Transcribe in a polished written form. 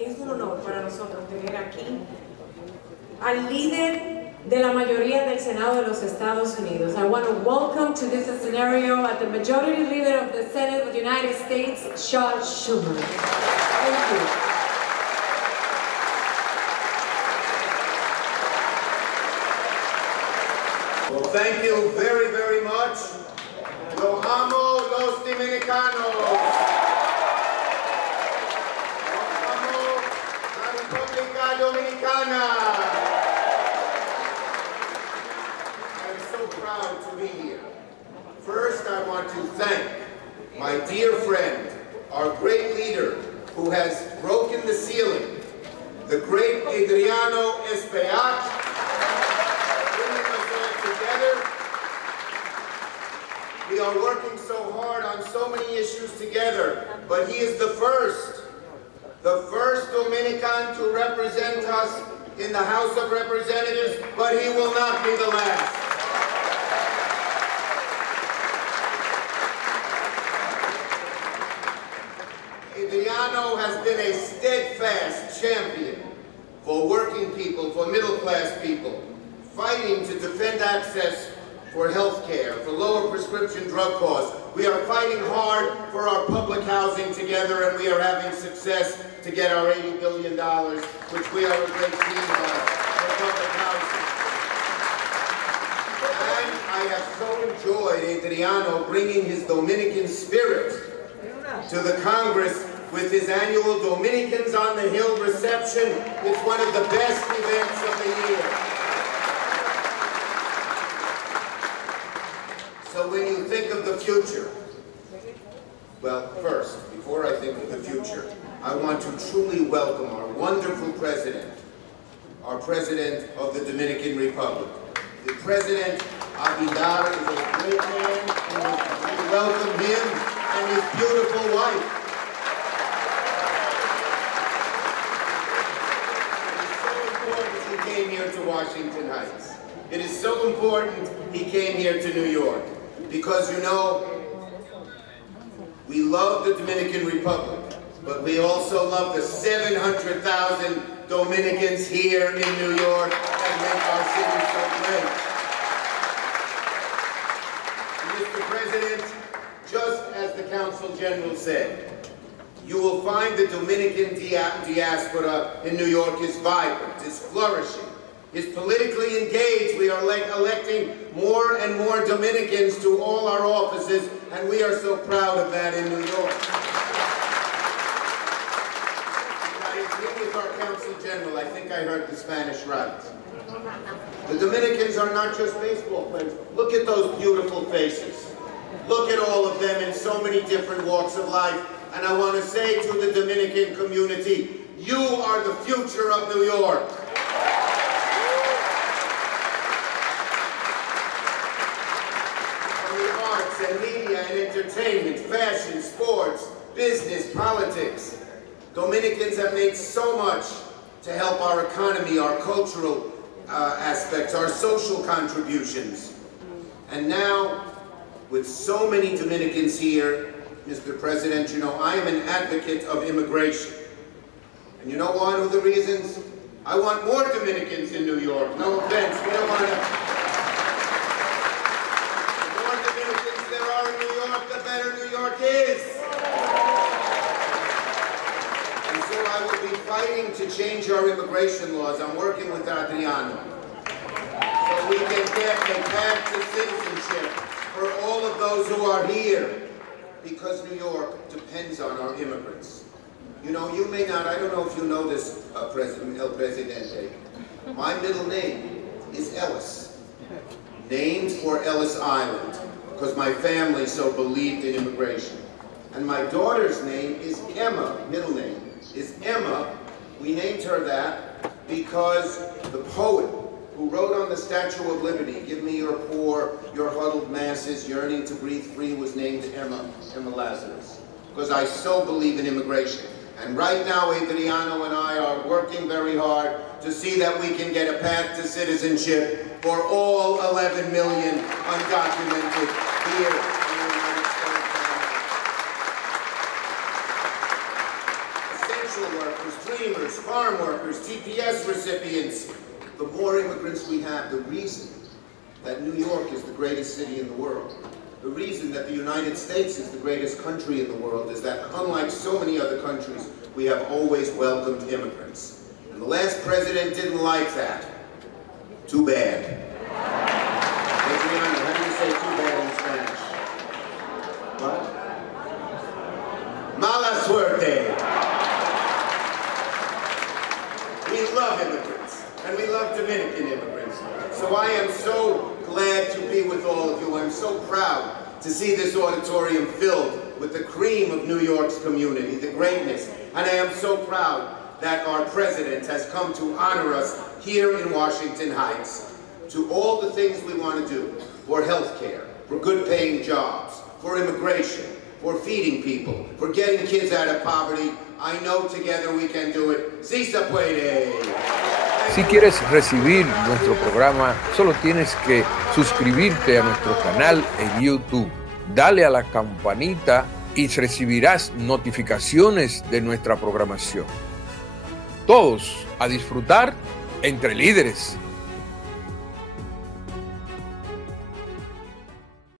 es un honor para nosotros tener aquí al líder de la mayoría del Senado de los Estados Unidos. I want to welcome to this scenario at the majority leader of the Senate of the United States, Schumer. Thank you. Well, thank you very, very much. Los amo, los dominicanos. Los amo, la República Dominicana. I'm so proud to be here. First, I want to thank my dear friend, our great leader, who has broken the ceiling, the great Adriano Espaillat. We are working so hard on so many issues together, but he is the first Dominican to represent us in the House of Representatives, but he will not be the last. Adriano has been a steadfast champion for working people, for middle-class people, fighting to defend access for health care, for lower prescription drug costs. We are fighting hard for our public housing together, and we are having success to get our $80 billion, which we are a great team of, for public housing. And I have so enjoyed Adriano bringing his Dominican spirit to the Congress with his annual Dominicans on the Hill reception. It's one of the best events of the year. So when you think of the future, well, first, before I think of the future, I want to truly welcome our wonderful president, our president of the Dominican Republic. The President Abinader is a great man, and we welcome him and his beautiful wife. It is so important he came here to Washington Heights. It is so important he came here to New York. Because, you know, we love the Dominican Republic, but we also love the 700,000 Dominicans here in New York that make our city so great. Mr. President, just as the Council General said, you will find the Dominican diaspora in New York is vibrant, is flourishing, is politically engaged. We are electing more and more Dominicans to all our offices, and we are so proud of that in New York. I agree with our Council General. I think I heard the Spanish right. The Dominicans are not just baseball players. Look at those beautiful faces. Look at all of them in so many different walks of life. And I want to say to the Dominican community, you are the future of New York. And media and entertainment, fashion, sports, business, politics. Dominicans have made so much to help our economy, our cultural aspects, our social contributions. And now, with so many Dominicans here, Mr. President, you know, I am an advocate of immigration. And you know one of the reasons? I want more Dominicans in New York. No offense, we don't want to... is. And so I will be fighting to change our immigration laws. I'm working with Adriano. So we can get a path to citizenship for all of those who are here. Because New York depends on our immigrants. You know, you may not, I don't know if you know this, El Presidente. My middle name is Ellis. Named for Ellis Island, because my family so believed in immigration. And my daughter's name is Emma, middle name is Emma. We named her that because the poet who wrote on the Statue of Liberty, "Give me your poor, your huddled masses, yearning to breathe free," was named Emma Lazarus. Because I so believe in immigration. And right now, Adriano and I are working very hard to see that we can get a path to citizenship for all 11 million undocumented here in the United States. essential workers, dreamers, farm workers, TPS recipients. The more immigrants we have, the reason that New York is the greatest city in the world, the reason that the United States is the greatest country in the world is that, unlike so many other countries, we have always welcomed immigrants. And the last president didn't like that. Too bad. Adriana, how do you say too bad in Spanish? What? Mala suerte. We love immigrants, and we love Dominican immigrants. So I am so glad to be with all of you. I'm so proud to see this auditorium filled with the cream of New York's community, the greatness. And I am so proud that our president has come to honor us here in Washington Heights. To all the things we want to do for health care, for good paying jobs, for immigration, for feeding people, for getting kids out of poverty. I know together we can do it. Sí se puede. Si quieres recibir nuestro programa, solo tienes que suscribirte a nuestro canal en YouTube. Dale a la campanita y recibirás notificaciones de nuestra programación. Todos a disfrutar entre líderes.